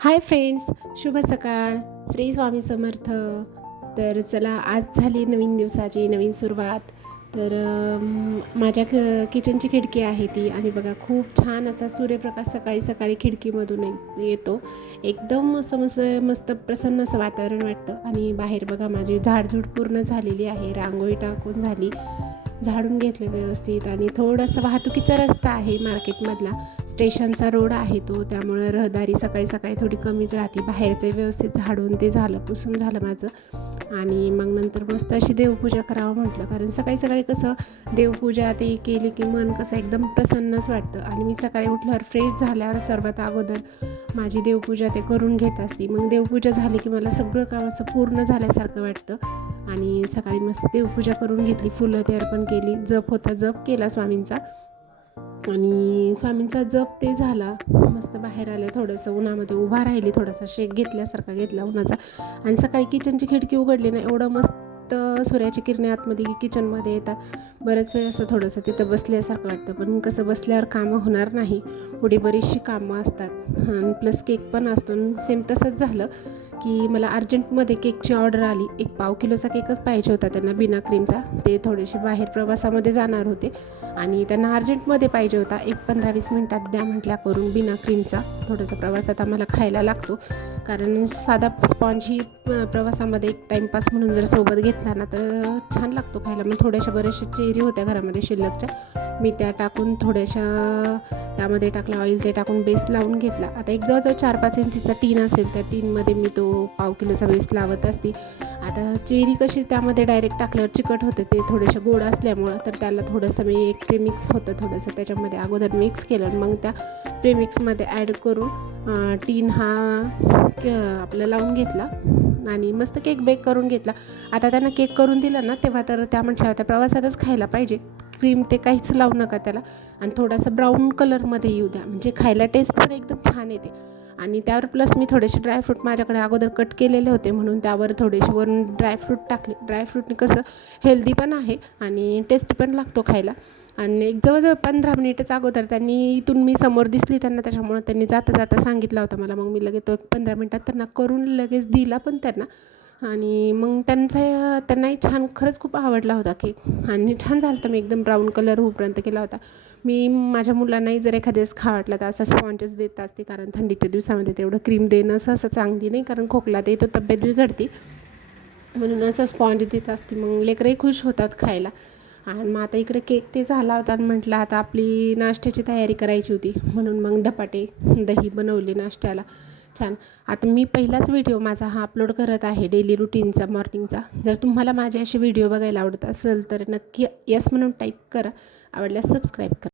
Hi friends, शुभ सकाळ. श्री स्वामी समर्थ. तर चला, आज झाली नवीन दिवसाची नवीन सुरुवात. तर माझ्या किचनची खिडकी आहे ती, आणि बघा खूप छान असा सूर्यप्रकाश सकाळी सकाळी खिडकीमधून येतो. एकदम असं मस्त प्रसन्न असं वातावरण वाटतं. आणि बाहेर बघा माझी झाडझूड पूर्ण झालेली आहे, रांगोळी टाकून झाली, झाडून घेतले व्यवस्थित. आणि थोडासा वाहतुकीचा रस्ता आहे मार्केटमधला, स्टेशनचा रोड आहे तो, त्यामुळं रहदारी सकाळी सकाळी थोडी कमीच राहते. बाहेरचं व्यवस्थित झाडून ते झालं, पुसून झालं माझं. आणि मग नंतर मस्त अशी देवपूजा करावं म्हटलं, कारण सकाळी सकाळी कसं देवपूजा ते केली की मन कसं एकदम प्रसन्नच वाटतं. आणि मी सकाळी उठल्यावर फ्रेश झाल्यावर सर्वात अगोदर माझी देवपूजा ते करून घेत असते. मग देवपूजा झाली की मला सगळं काम असं पूर्ण झाल्यासारखं वाटतं. आणि सकाळी मस्त देवपूजा करून घेतली, फुलं ते अर्पण केली, जप होता जप केला स्वामींचा. आणि स्वामींचा जप ते झाला, मस्त बाहेर आले, थोडंसं उन्हामध्ये उभा राहिली, थोडासा शेक घेतल्यासारखा घेतला उन्हाचा. आणि सकाळी किचनची खिडकी उघडली ना, एवढं मस्त सूर्याची किरणे आतमध्ये किचनमध्ये येतात. बऱ्याच वेळ असं थोडंसं तिथं बसल्यासारखं वाटतं, पण कसं बसल्यावर कामं होणार नाही, पुढे बरीचशी कामं असतात. आणि प्लस केक पण असतो. सेम तसंच झालं की मला अर्जंटमध्ये केकची ऑर्डर आली. 1 पाव किलोचा केकच पाहिजे होता त्यांना, बिना क्रीमचा. ते थोडेसे बाहेर प्रवासामध्ये जाणार होते आणि त्यांना अर्जंटमध्ये पाहिजे होता. 15-20 मिनटात द्या म्हटल्या करून, बिना क्रीमचा. थोडंसं प्रवासात आम्हाला खायला लागतो, कारण साधा स्पॉन्ज ही प्रवासामध्ये एक टाईमपास म्हणून जर सोबत घेतला ना तर छान लागतो खायला. मग थोड्याशा बऱ्याचशा चेरी होत्या घरामध्ये शिल्लकच्या, मी त्या टाकून थोड्याशा त्यामध्ये टाकला ऑइल, ते टाकून बेस लावून घेतला. आता एक जवळजवळ 4-5 इंचीचा टीन असेल, त्या टीनमध्ये मी तो पाव किलोचा बेस लावत असते. आता चेरी कशी त्यामध्ये डायरेक्ट टाकल्यावर चिकट होते, ते थोडेसे गोड असल्यामुळं, तर त्याला थोडंसं मी एक प्रेमिक्स होतं थोडंसं त्याच्यामध्ये अगोदर मिक्स केलं. मग त्या प्रेमिक्समध्ये ॲड करून टीन हा आपला लावून घेतला आणि मस्त केक बेक करून घेतला. आता त्यांना केक करून दिला ना, तेव्हा तर त्या म्हटल्या होत्या प्रवासातच खायला पाहिजे, क्रीम ते काहीच लावू नका त्याला, आणि थोडासा ब्राऊन कलरमध्ये येऊ द्या, म्हणजे खायला टेस्ट पण एकदम छान येते. आणि त्यावर प्लस मी थोडेसे ड्रायफ्रूट माझ्याकडे अगोदर कट केलेले होते, म्हणून त्यावर थोडेसे वरून ड्रायफ्रूट टाकले. ड्रायफ्रूटने कसं हेल्दी पण आहे आणि टेस्ट पण लागतो खायला. आणि एक जवळजवळ 15 मिनिटच अगोदर त्यांनी, इथून मी समोर दिसली त्यांना, त्याच्यामुळे त्यांनी जाता जाता सांगितला होता मला. मग मी लगेच तो 15 मिनिटात त्यांना करून लगेच दिला पण त्यांना. आणि मग त्यांनाही छान, खरंच खूप आवडला होता केक, आणि छान झालं होतं. मी एकदम ब्राऊन कलर होईपर्यंत केला होता. मी माझ्या मुलांनाही जर एखाद्यास खा वाटला तर असा स्पॉन्जच देत असते, कारण थंडीच्या दिवसामध्ये तेवढं क्रीम देणं असं चांगली नाही, कारण खोकला ते तो तब्येत बिघडते, म्हणून असं स्पॉन्ज देत असते. मग लेकरंही खुश होतात खायला. आणि मग आता इकडे केक ते झाला होता, आणि म्हटलं आता आपली नाश्त्याची तयारी करायची होती, म्हणून मग धपाटे दही बनवले नाश्त्याला छान. आता मी पहिलाच व्हिडिओ माझा हा अपलोड करत आहे, डेली रुटीनचा, मॉर्निंगचा. जर तुम्हाला माझे असे व्हिडिओ बघायला आवडत असेल तर नक्की यस म्हणून टाईप करा, आवडल्यास सबस्क्राईब करा.